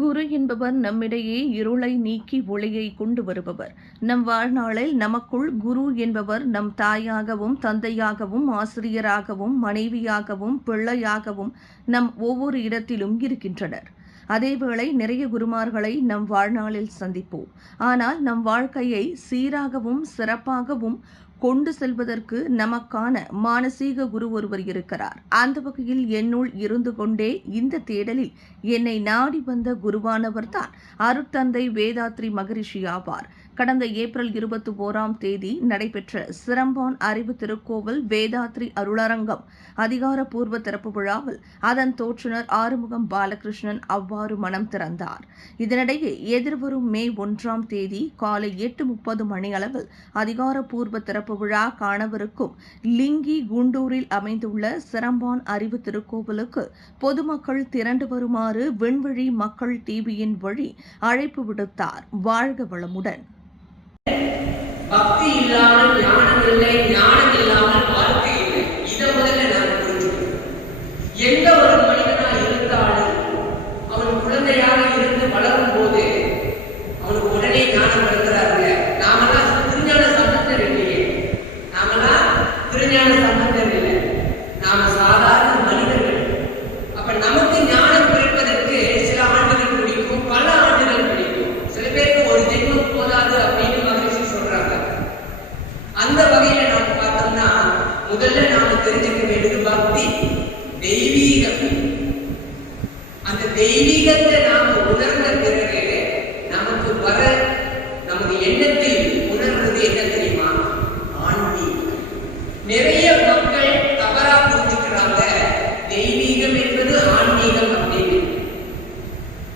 குரு என்பவர் நம்மிடையே இருளை நீக்கி ஒளியை கொண்டு வருபவர். நம் வாழ்நாளில் நமக்குள் குரு என்பவர் நம் தாயாகவும் தந்தையாகவும் ஆசிரியராகவும் மனைவியாகவும் பிள்ளையாகவும் நம் ஒவ்வொரு இடத்திலும் இருக்கின்றனர். அதேவேளை நிறைய குருமார்களை நம் வாழ்நாளில் சந்திப்போம். ஆனால் நம் வாழ்க்கையை சீராகவும் சிறப்பாகவும் கொண்டு செல்வதற்கு நமக்கான மானசீக குரு ஒருவர் இருக்கிறார். அந்த வகையில் என்னுள் இருந்து கொண்டே இந்த தேடலில் என்னை நாடி வந்த குருவானவர் தான் அருட்தந்தை வேதாத்ரி மகரிஷி ஆவார். கடந்த ஏப்ரல் இருபத்தி ஓராம் தேதி நடைபெற்ற சிரம்பான் அறிவு திருக்கோவில் வேதாத்ரி அருளரங்கம் அதிகாரப்பூர்வ திறப்பு விழாவில் அதன் தோற்றுநர் ஆறுமுகம் பாலகிருஷ்ணன் அவ்வாறு மனம் திறந்தார். இதனிடையே எதிர்வரும் மே ஒன்றாம் தேதி காலை எட்டு முப்பது மணியளவில் அதிகாரப்பூர்வ திறப்பு விழா காணவிருக்கும் லிங்கி குண்டூரில் அமைந்துள்ள சிரம்பான் அறிவு திருக்கோவிலுக்கு பொதுமக்கள் திரண்டு வருமாறு விண்வெளி மக்கள் டிவியின் வழி அழைப்பு விடுத்தார். வாழ்க வளமுடன். பக்தி இல்லாமல் ஞானம் இல்லை ஞானம் இல்லாமல் தெரிஞ்சுக்க வேண்டியது பக்தி. தெய்வீகம். அந்த தெய்வீகத்தை நாம உணர்ந்த பிறகு நமக்கு வர நமது எண்ணத்தில் உணர்வது என்ன தெரியுமா? ஆன்மீகம். நிறைய மக்கள் தவறா புரிஞ்சுக்கிறாங்க. தெய்வீகம் என்பது ஆன்மீகம் அப்படின்னு.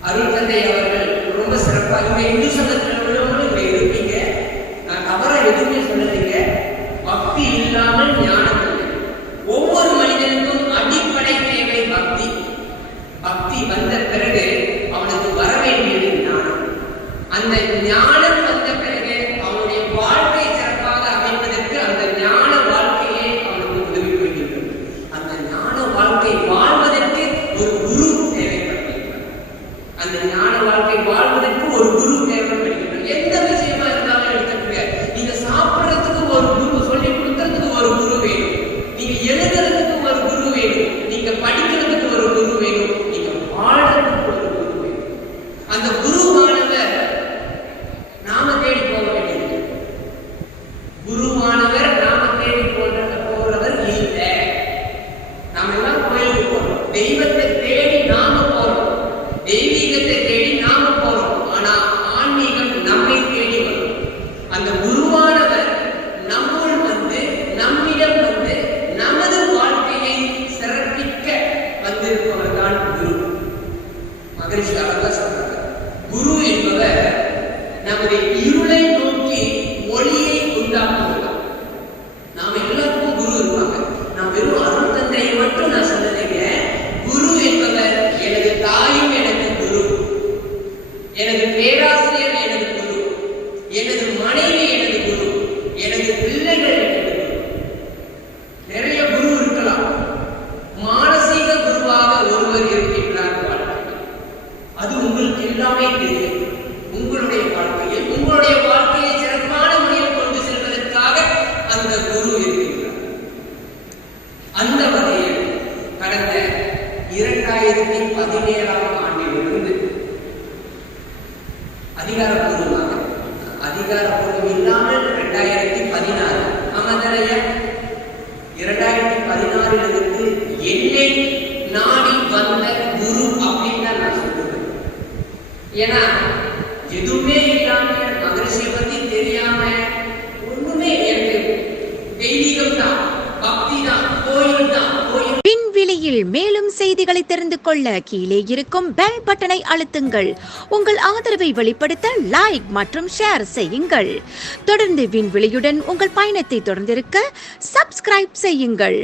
அருள் தந்தை அவர்கள் ரொம்ப சிறப்பாக இந்து சமத்தில் உள்ளவங்களும் இருப்பீங்க நான் தவறா எதுவுமே சொல்ல பக்தி இல்லாமல் ஞானம் இல்லை ஒவ்வொரு மனிதனுக்கும் அடிப்படை தேவை பக்தி பக்தி வந்த பிறகு அவனுக்கு வர வேண்டியது ஞானம் அந்த ஞானம் மகரிஷி அழகா சொல்றாங்க. குரு என்பவர் நமது இருளை நோக்கி ஒளியை உண்டாக்குவதாம் நாம எல்லாருக்கும் குரு இருப்பாங்க. நான் வெறும் அருள் தந்தையை மட்டும் நான் சொன்னதுங்க குரு என்பவர் எனது தாயும் எனக்கு குரு. எனது பேராசிரியர் எனது குரு எனது மனைவி எனது குரு எனது பிள்ளைகள் எனது குரு நிறைய குரு இருக்கலாம் மானசீக குருவாக ஒருவர் இருக்கின்றார் வாழ்க்கையில் அது உங்களுக்கு எல்லாமே தெரியும் உங்களுடைய வாழ்க்கையில் உங்களுடைய வாழ்க்கையை சிறப்பான முறையில் கொண்டு செல்வதற்காக அந்த குரு இருக்கின்றார். அந்த வகையில் கடந்த இரண்டாயிரத்தி பதினேழாம் ஆண்டிலிருந்து அதிகாரப்பூர்வமாக அதிகாரப்பூர்வம் இல்லாமல் இரண்டாயிரத்தி பதினாறு ஆமாதானையா இரண்டாயிரத்தி பதினாறிலிருந்து ஏன்னா எதுவுமே இல்லாம மகரிஷியை பத்தி தெரியாம ஒண்ணுமே எனக்கு தெய்வீகம் தான் பக்தி தான் கோயில். தான் கோயில் விண்வெளியில் மேலும் செய்திகளை தெரிந்து கொள்ள கீழே இருக்கும் பெல் பட்டனை அழுத்துங்கள். உங்கள் ஆதரவை வெளிப்படுத்த லைக் மற்றும் ஷேர் செய்யுங்கள். தொடர்ந்து விண்வெளியுடன் உங்கள் பயணத்தை தொடர்ந்திருக்க சப்ஸ்கிரைப் செய்யுங்கள்.